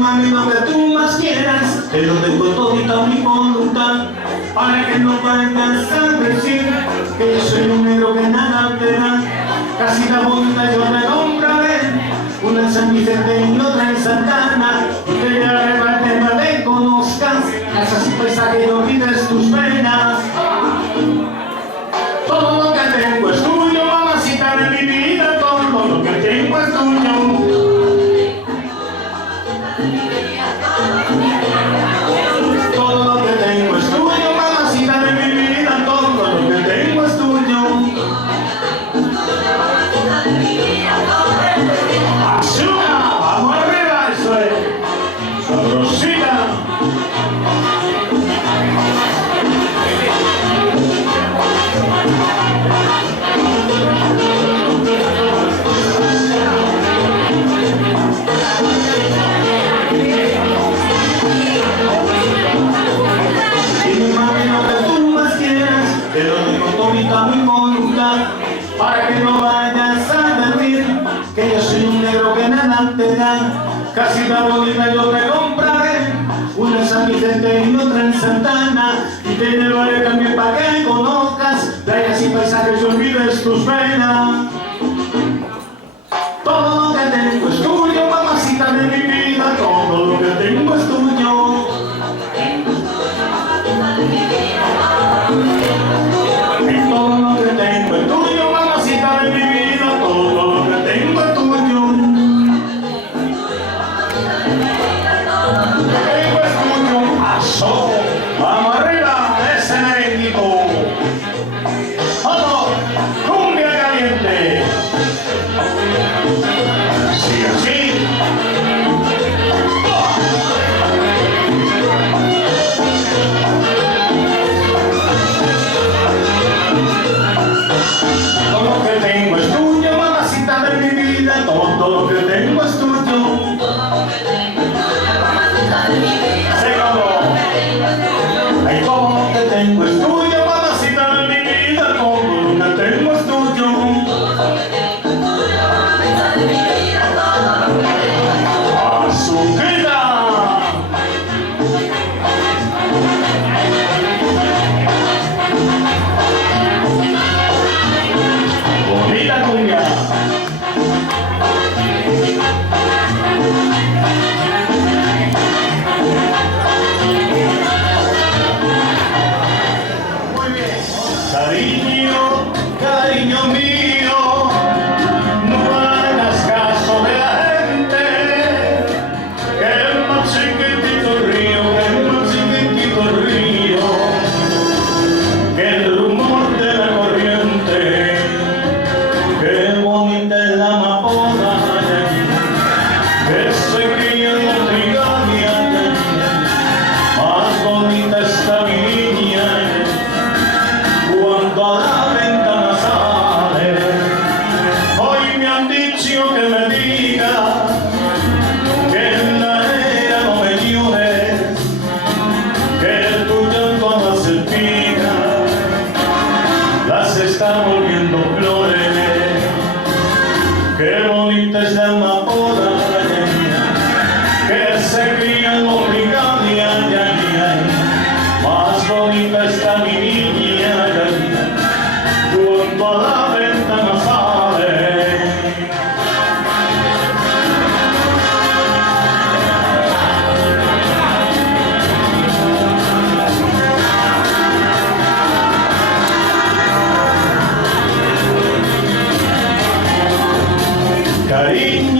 mami, lo que tú más quieras, te lo dejo todita mi voluntad, para que no vayas a decir que yo soy un negro que nada te da. Casita bonita yo te compraré, una en San Vicente y otra en Santana, y que ya arrebate te conozcas, casas y paisajes y olvides tus penas. Todo lo que tengo es tuyo, mamacita de mi vida, todo lo que tengo es tuyo. Todo lo que tengo es tuyo, mamacita de mi vida, todo lo que tengo es tuyo. ¡Azúcar! ¡Vamos arriba! ¡Eso es! ¡Sabrosita! Mi voluntad, para que no vayas a decir que yo soy un negro que nada te da. Casita bonita yo te compraré, una en San Vicente y otra en Santana, y te llevaré también para que conozcas playas y paisajes y olvides tus penas. Todo lo que tengo es tuyo, mamacita de mi vida, todo lo que tengo es tuyo. Todo lo que tengo es tuyo, mamacita de mi vida, todo lo que tengo es tuyo. Lo que tengo es tuyo. ¡Aso! ¡Vamos arriba! ¡Ese merenguito! ¡Vamos! ¡Cumbia caliente! ¡Sí, así! Todo lo que tengo es tuyo, mamacita de mi vida, todo lo que tengo es tuyo. Ay, todo lo que tengo es tuyo, mamacita de mi vida, todo lo que tengo es tuyo. ¡Azuquita! Bonita cumbia. Muy bien. Cariño, cariño mío, no hagas caso de la gente, que es más chiquitito el río, que es más chiquitito el río, que el rumor de la corriente. Qué bonita es la amapola, que se cría en la primaria, más bonita está mi niña, cuando a la ventana sale. Hoy me han dicho que me diga que en la era no me llores, que tu llanto no hace espiga, las está volviendo flores. Qué bonita es la amapola, que se cría en los brigadías, más bonita está mi niña, cuando a la ventana sale. Cariño.